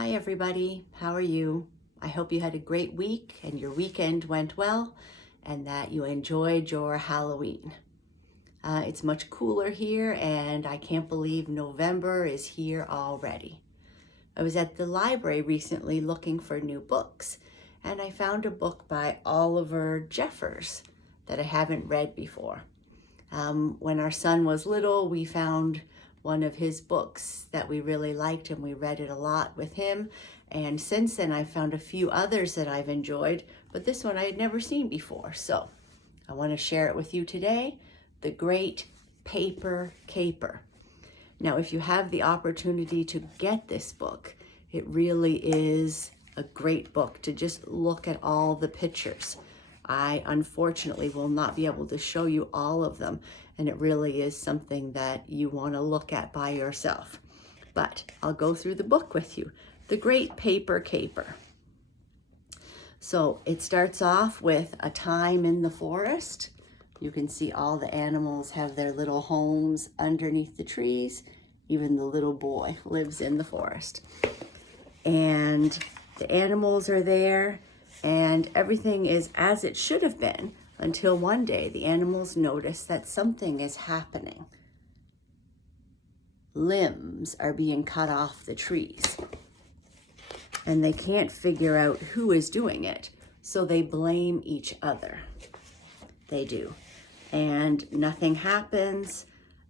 Hi everybody, how are you? I hope you had a great week and your weekend went well and that you enjoyed your Halloween. It's much cooler here and I can't believe November is here already. I was at the library recently looking for new books and I found a book by Oliver Jeffers that I haven't read before. When our son was little, we found one of his books that we really liked and we read it a lot with him. And since then, I found a few others that I've enjoyed, but this one I had never seen before. So I want to share it with you today, The Great Paper Caper. Now, if you have the opportunity to get this book, it really is a great book to just look at all the pictures. I unfortunately will not be able to show you all of them, and it really is something that you want to look at by yourself. But I'll go through the book with you. The Great Paper Caper. So it starts off with a time in the forest. You can see all the animals have their little homes underneath the trees. Even the little boy lives in the forest. And the animals are there. And everything is as it should have been until one day the animals notice that something is happening. Limbs are being cut off the trees. And they can't figure out who is doing it, so they blame each other. They do. And nothing happens,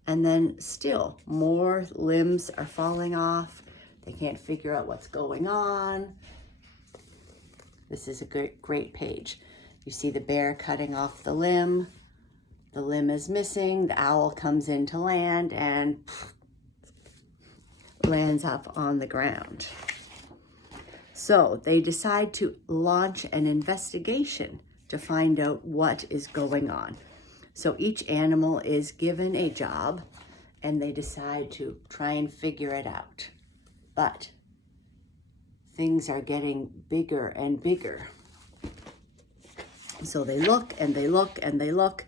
and then still more limbs are falling off. They can't figure out what's going on. This is a great page. You see the bear cutting off the limb. The limb is missing. The owl comes in to land and lands up on the ground. So they decide to launch an investigation to find out what is going on. So each animal is given a job and they decide to try and figure it out. But things are getting bigger and bigger. So they look and they look and they look,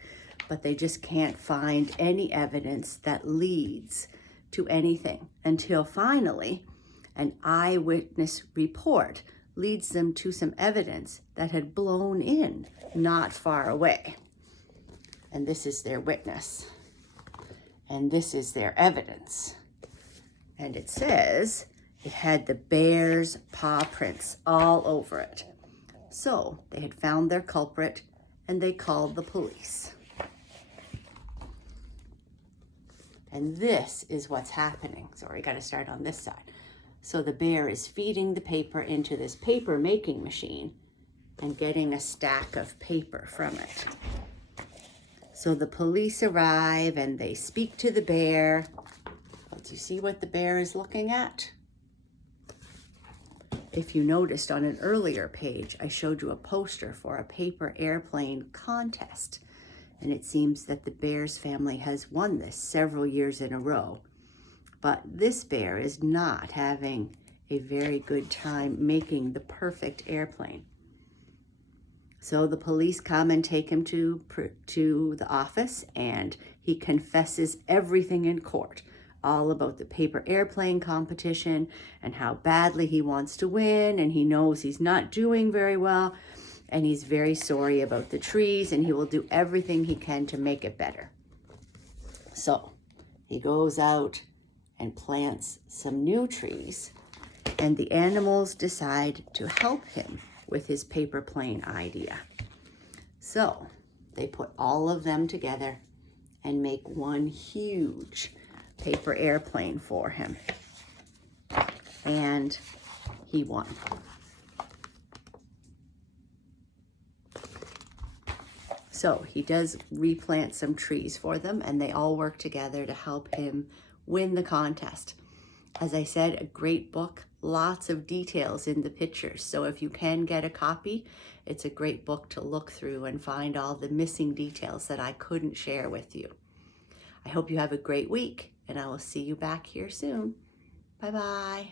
but they just can't find any evidence that leads to anything until finally an eyewitness report leads them to some evidence that had blown in not far away. And this is their witness. And this is their evidence. And it says it had the bear's paw prints all over it. So they had found their culprit and they called the police. And this is what's happening. Sorry, I got to start on this side. So the bear is feeding the paper into this paper making machine and getting a stack of paper from it. So the police arrive and they speak to the bear. Do you see what the bear is looking at? If you noticed on an earlier page, I showed you a poster for a paper airplane contest. And it seems that the bear's family has won this several years in a row. But this bear is not having a very good time making the perfect airplane. So the police come and take him to the office and he confesses everything in court. All about the paper airplane competition and how badly he wants to win, and he knows he's not doing very well, and he's very sorry about the trees, and he will do everything he can to make it better. So he goes out and plants some new trees, and the animals decide to help him with his paper plane idea. So they put all of them together and make one huge paper airplane for him. And he won. So he does replant some trees for them and they all work together to help him win the contest. As I said, a great book, lots of details in the pictures. So if you can get a copy, it's a great book to look through and find all the missing details that I couldn't share with you. I hope you have a great week and I will see you back here soon. Bye-bye.